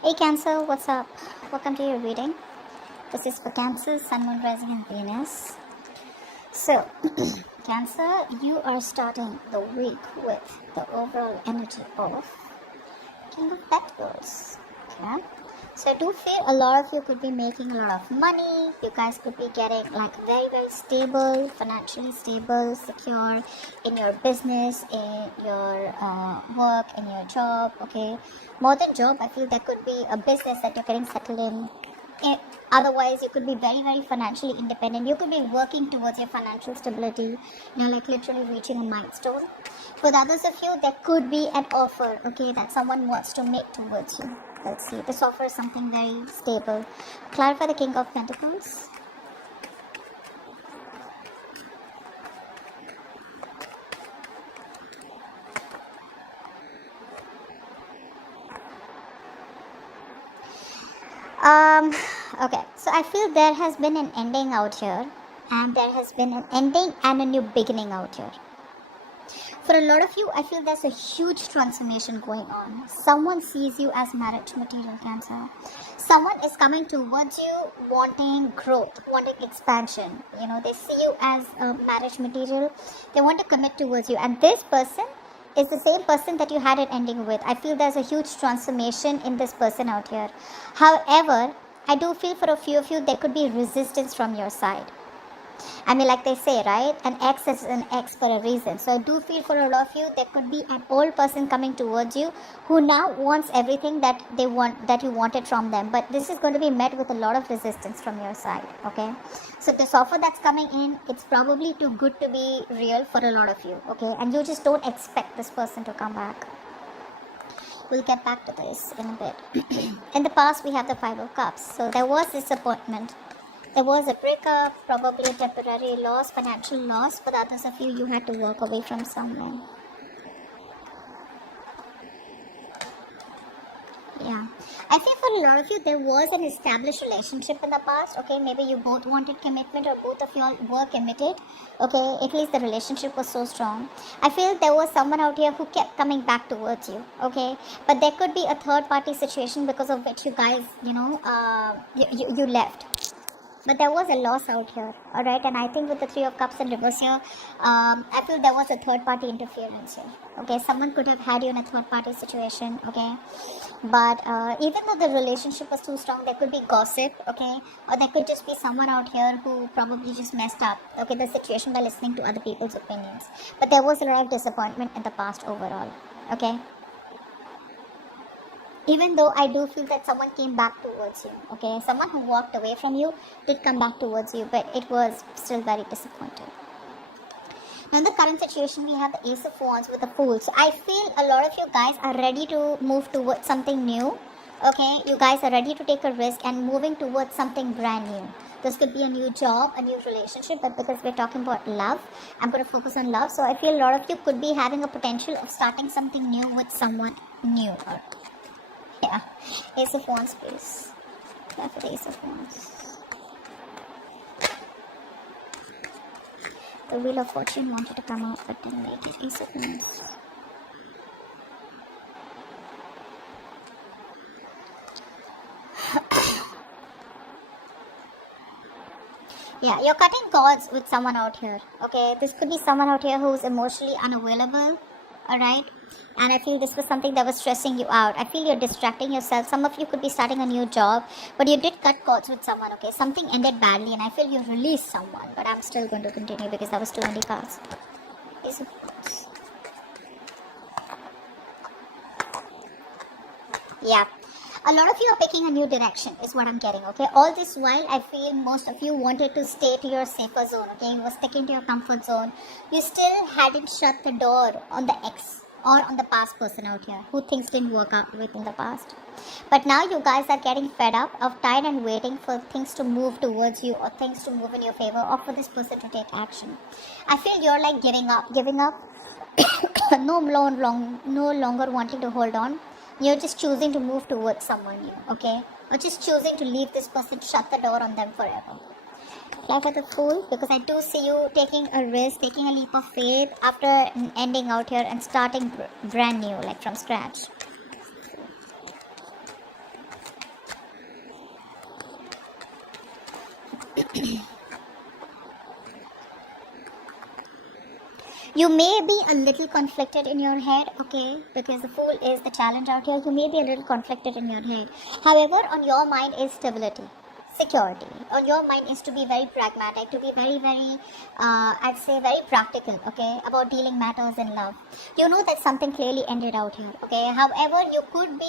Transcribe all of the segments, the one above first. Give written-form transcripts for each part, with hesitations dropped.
Hey Cancer, what's up? Welcome to your reading. This is for Cancer, Sun, Moon, Rising and Venus. So, Cancer, you are starting the week with the overall energy of King of Pentacles. Okay? So I do feel a lot of you could be making a lot of money. You guys could be getting like very, very stable, financially stable, secure in your business, in your work, in your job. Okay, more than job, I feel there could be a business that you're getting settled in. Otherwise, you could be very, very financially independent. You could be working towards your financial stability, like literally reaching a milestone. For the others of you, there could be an offer, okay, that someone wants to make towards you. Let's see, this offer is something very stable. Clarify the King of Pentacles. Okay, so I feel there has been an ending out here, and there has been an ending and a new beginning out here. For a lot of you, I feel there's a huge transformation going on. Someone sees you as marriage material, Cancer. Someone is coming towards you wanting growth, wanting expansion. They see you as a marriage material. They want to commit towards you. And this person is the same person that you had an ending with. I feel there's a huge transformation in this person out here. However, I do feel for a few of you, there could be resistance from your side. I mean, like they say, right? An ex is an ex for a reason. So I do feel for a lot of you, there could be an old person coming towards you who now wants everything that they want, that you wanted from them. But this is going to be met with a lot of resistance from your side, okay? So this offer that's coming in, it's probably too good to be real for a lot of you, okay? And you just don't expect this person to come back. We'll get back to this in a bit. In the past, we have the Five of Cups. So there was disappointment. There was a breakup, probably a temporary loss, financial loss. For the others of you, you had to walk away from someone. Yeah. I feel for a lot of you, there was an established relationship in the past. Okay, maybe you both wanted commitment or both of you all were committed. Okay, at least the relationship was so strong. I feel there was someone out here who kept coming back towards you. Okay, but there could be a third party situation because of which you guys, you left. But there was a loss out here, alright? And I think with the Three of Cups in reverse here, I feel there was a third party interference here. Okay, someone could have had you in a third party situation, okay? But even though the relationship was too strong, there could be gossip, okay? Or there could just be someone out here who probably just messed up, okay, the situation by listening to other people's opinions. But there was a lot of disappointment in the past overall, okay? Even though I do feel that someone came back towards you, okay? Someone who walked away from you did come back towards you, but it was still very disappointing. Now in the current situation, we have the Ace of Wands with the Fool. So I feel a lot of you guys are ready to move towards something new, okay? You guys are ready to take a risk and moving towards something brand new. This could be a new job, a new relationship, but because we're talking about love, I'm going to focus on love. So I feel a lot of you could be having a potential of starting something new with someone new. Yeah, Ace of Wands, please. Yeah, for the Ace of Wands. The Wheel of Fortune wanted to come out, but didn't make it. Ace of Wands. Yeah, you're cutting cords with someone out here. Okay, this could be someone out here who's emotionally unavailable. Alright, and I feel this was something that was stressing you out. I feel you're distracting yourself. Some of you could be starting a new job, but you did cut cords with someone, okay? Something ended badly, and I feel you released someone, but I'm still going to continue because that was too many cards. Ace of Wands. Yeah. A lot of you are picking a new direction is what I'm getting, okay? All this while, I feel most of you wanted to stay to your safer zone, okay? You were sticking to your comfort zone. You still hadn't shut the door on the ex or on the past person out here who things didn't work out with in the past. But now you guys are getting fed up of tired and waiting for things to move towards you or things to move in your favor or for this person to take action. I feel you're like giving up, no longer wanting to hold on. You're just choosing to move towards someone new, okay? Or just choosing to leave this person, shut the door on them forever. Life at the Fool, because I do see you taking a risk, taking a leap of faith after ending out here and starting brand new, like from scratch. You may be a little conflicted in your head, okay, because the Fool is the challenge out here. You may be a little conflicted in your head. However, on your mind is stability, security. On your mind is to be very pragmatic, to be very, I'd say very practical, okay, about dealing matters in love. You know that something clearly ended out here, okay. However, you could be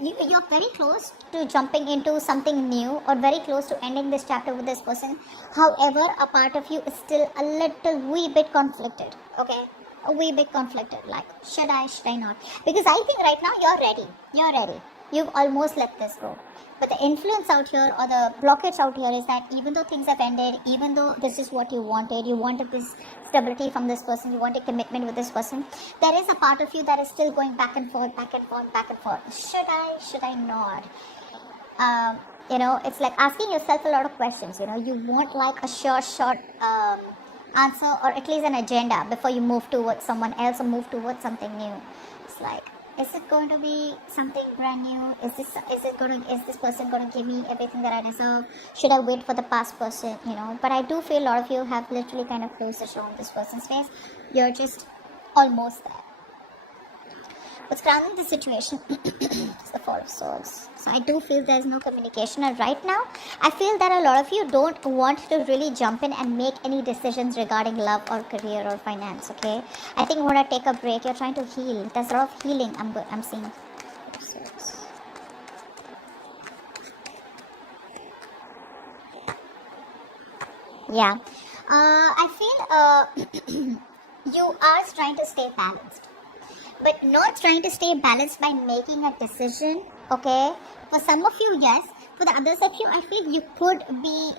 you're very close to jumping into something new, or very close to ending this chapter with this person. However, a part of you is still a little wee bit conflicted, okay, a wee bit conflicted, like should I not, because I think right now you're ready, you've almost let this go. But the influence out here, or the blockage out here, is that even though things have ended, even though this is what you wanted this stability from this person, you wanted commitment with this person, there is a part of you that is still going back and forth. Should I not? It's like asking yourself a lot of questions. You want like a short answer, or at least an agenda before you move towards someone else or move towards something new. It's like, is it going to be something brand new? Is this person going to give me everything that I deserve? Should I wait for the past person? But I do feel a lot of you have literally kind of closed the show on this person's face. You're just almost there. What's grounding the situation is the Four of Swords. So I do feel there's no communication, and right now I feel that a lot of you don't want to really jump in and make any decisions regarding love or career or finance, okay? I think you want to take a break. You're trying to heal. There's a lot of healing I'm seeing. Yeah. I feel you are trying to stay balanced, but not trying to stay balanced by making a decision, okay? For some of you, yes. For the others of you, I feel you could be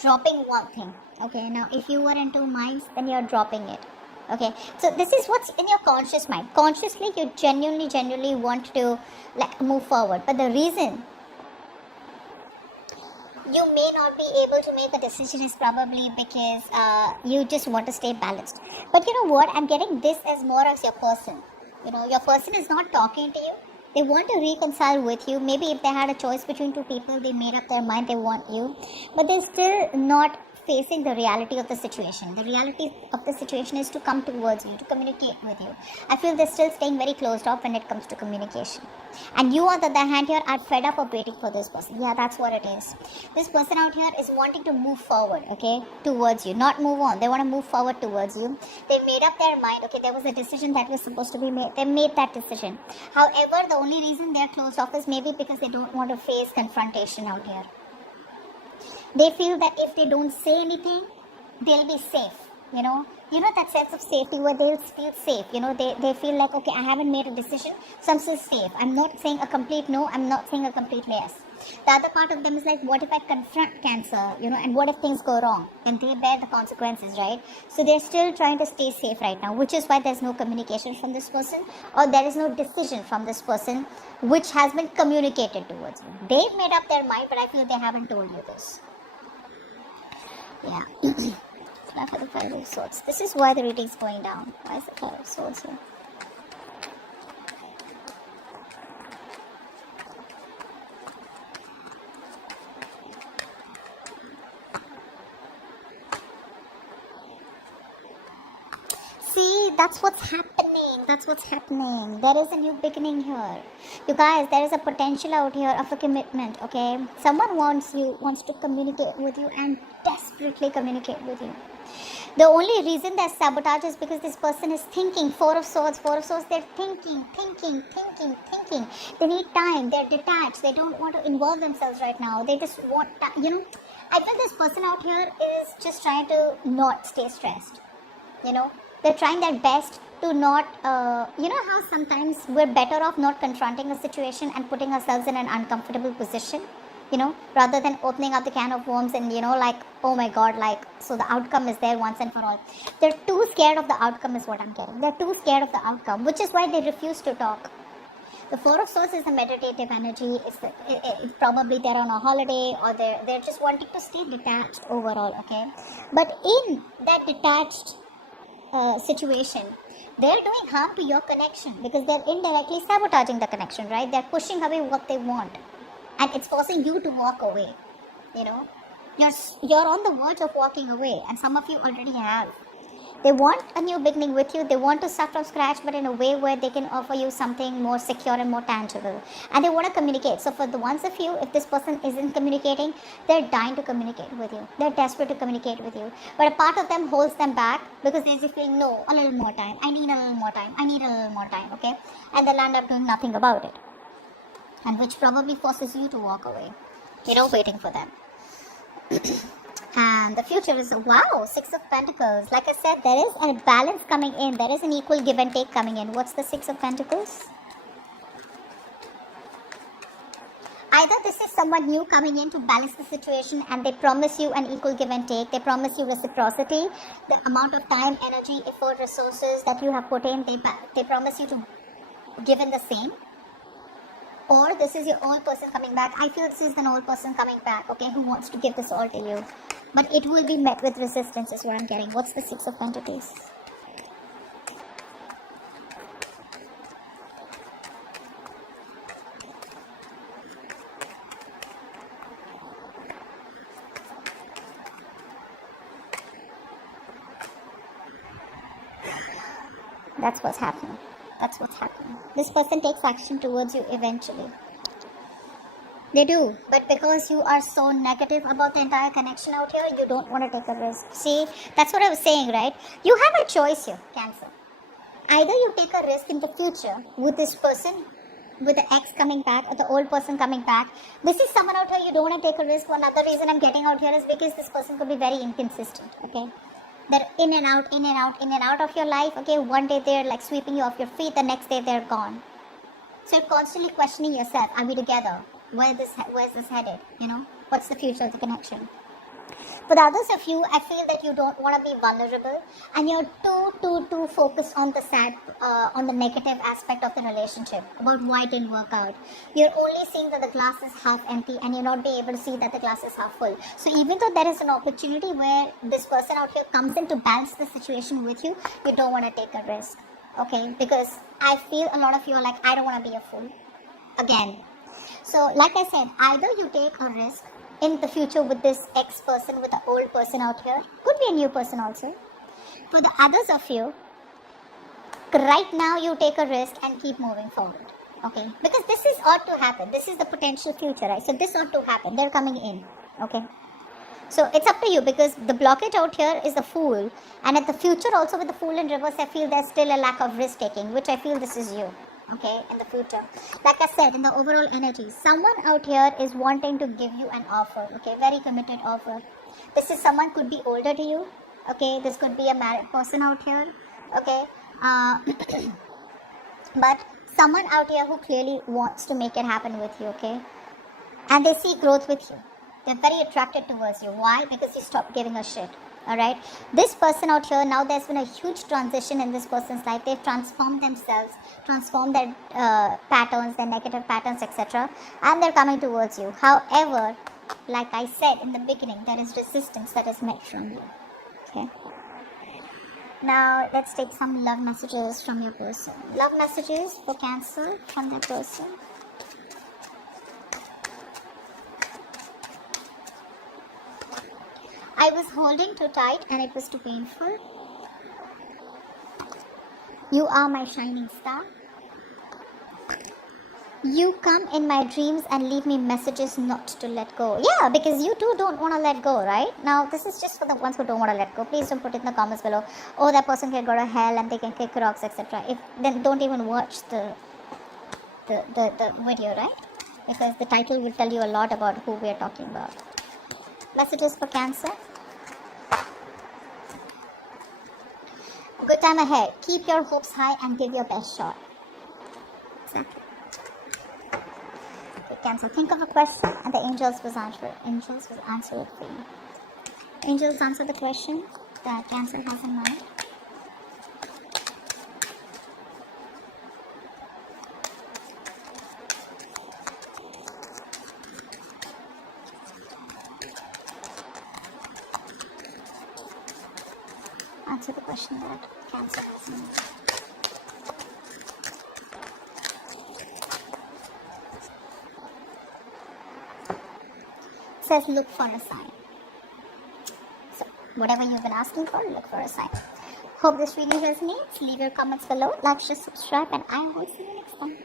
dropping one thing, okay? Now, if you were in two minds, then you're dropping it, okay? So this is what's in your conscious mind. Consciously, you genuinely want to like move forward, but the reason you may not be able to make a decision is probably because you just want to stay balanced. But you know what? I'm getting this as more as your person. Your person is not talking to you. They want to reconcile with you. Maybe if they had a choice between two people, they made up their mind they want you. But they're still not facing the reality of the situation. The reality of the situation is to come towards you, to communicate with you. I feel they're still staying very closed off when it comes to communication. And you, on the other hand, here are fed up of waiting for this person. Yeah, that's what it is. This person out here is wanting to move forward, okay, towards you, not move on. They want to move forward towards you. They made up their mind, okay, there was a decision that was supposed to be made. They made that decision. However, the only reason they're closed off is maybe because they don't want to face confrontation out here. They feel that if they don't say anything, they'll be safe, that sense of safety where they'll feel safe, they feel like, okay, I haven't made a decision, so I'm still safe. I'm not saying a complete no, I'm not saying a complete yes. The other part of them is like, what if I confront Cancer, and what if things go wrong? Then they bear the consequences, right? So they're still trying to stay safe right now, which is why there's no communication from this person, or there is no decision from this person which has been communicated towards you. They've made up their mind, but I feel they haven't told you this. Yeah. For the Five of Swords. This is why the reading is going down. Why is the Five of Swords here? See, that's what's happening. There is a new beginning here. You guys, there is a potential out here of a commitment, okay? Someone wants to communicate with you and desperately communicate with you. The only reason there's sabotage is because this person is thinking. Four of Swords, they're thinking. They need time. They're detached. They don't want to involve themselves right now. They just want, I feel this person out here is just trying to not stay stressed, They're trying their best to not, how sometimes we're better off not confronting a situation and putting ourselves in an uncomfortable position, rather than opening up the can of worms and, like, oh my God, like, so the outcome is there once and for all. They're too scared of the outcome is what I'm getting. They're too scared of the outcome, which is why they refuse to talk. The Four of Swords is the meditative energy. It's probably they're on a holiday, or they're just wanting to stay detached overall, okay? But in that detached situation, they're doing harm to your connection, because they're indirectly sabotaging the connection, right? They're pushing away what they want, and it's forcing you to walk away, You're on the verge of walking away, and some of you already have. They want a new beginning with you. They want to start from scratch, but in a way where they can offer you something more secure and more tangible. And they want to communicate. So for the ones of you, if this person isn't communicating, they're dying to communicate with you. They're desperate to communicate with you. But a part of them holds them back because they just feel, no, a little more time. I need a little more time. I need a little more time, okay? And they'll end up doing nothing about it. And which probably forces you to walk away. Waiting for them. And the future is, wow, Six of Pentacles. Like I said, there is a balance coming in. There is an equal give and take coming in. What's the Six of Pentacles? Either this is someone new coming in to balance the situation and they promise you an equal give and take. They promise you reciprocity. The amount of time, energy, effort, resources that you have put in, they promise you to give in the same. Or this is your old person coming back. I feel this is an old person coming back, okay, who wants to give this all to you. But it will be met with resistance is what I'm getting. What's the Six of Pentacles? That's what's happening. That's what's happening. This person takes action towards you eventually. They do, but because you are so negative about the entire connection out here, you don't want to take a risk. See, that's what I was saying, right? You have a choice here, Cancer. Either you take a risk in the future with this person, with the ex coming back or the old person coming back. This is someone out here you don't want to take a risk. One other reason I'm getting out here is because this person could be very inconsistent, okay? They're in and out, in and out, in and out of your life, okay? One day they're like sweeping you off your feet, the next day they're gone. So you're constantly questioning yourself, are we together? Where's this headed? What's the future of the connection? For the others of you, I feel that you don't want to be vulnerable and you're too focused on the negative aspect of the relationship, about why it didn't work out. You're only seeing that the glass is half empty and you're not being able to see that the glass is half full. So even though there is an opportunity where this person out here comes in to balance the situation with you, you don't want to take a risk, okay? Because I feel a lot of you are like, I don't want to be a fool again. So like I said, either you take a risk in the future with this ex-person, with the old person out here. Could be a new person also. For the others of you, right now you take a risk and keep moving forward. Okay? Because this is ought to happen. This is the potential future, right? So this ought to happen. They're coming in. Okay? So it's up to you because the blockage out here is the Fool. And at the future also with the Fool in reverse, I feel there's still a lack of risk taking, which I feel this is you. Okay, in the future. Like I said, in the overall energy, someone out here is wanting to give you an offer, okay, very committed offer. This is someone could be older to you, okay, this could be a married person out here, okay, but someone out here who clearly wants to make it happen with you, okay, and they see growth with you. They're very attracted towards you. Why? Because you stopped giving a shit. Alright, this person out here, now there's been a huge transition in this person's life. They've transformed themselves, transformed their patterns, their negative patterns, etc. And they're coming towards you. However, like I said in the beginning, there is resistance that is met from you. Okay. Now, let's take some love messages from your person. Love messages for Cancer from their person. I was holding too tight and it was too painful. You are my shining star. You come in my dreams and leave me messages not to let go. Yeah, because you too don't want to let go, right? Now, this is just for the ones who don't want to let go. Please don't put it in the comments below. Oh, that person can go to hell and they can kick rocks, etc. Then don't even watch the video, right? Because the title will tell you a lot about who we are talking about. Messages for Cancer. Good time ahead. Keep your hopes high and give your best shot. Exactly. Okay, Cancer, think of a question and the angels will answer it. Angels will answer it for you. Angels answer the question that Cancer has in mind. Answer the question that Cancer has in mind. Says look for a sign. Whatever you've been asking for, look for a sign. Hope this reading resonates. Leave your comments below, like, share, subscribe, and I will see you next time.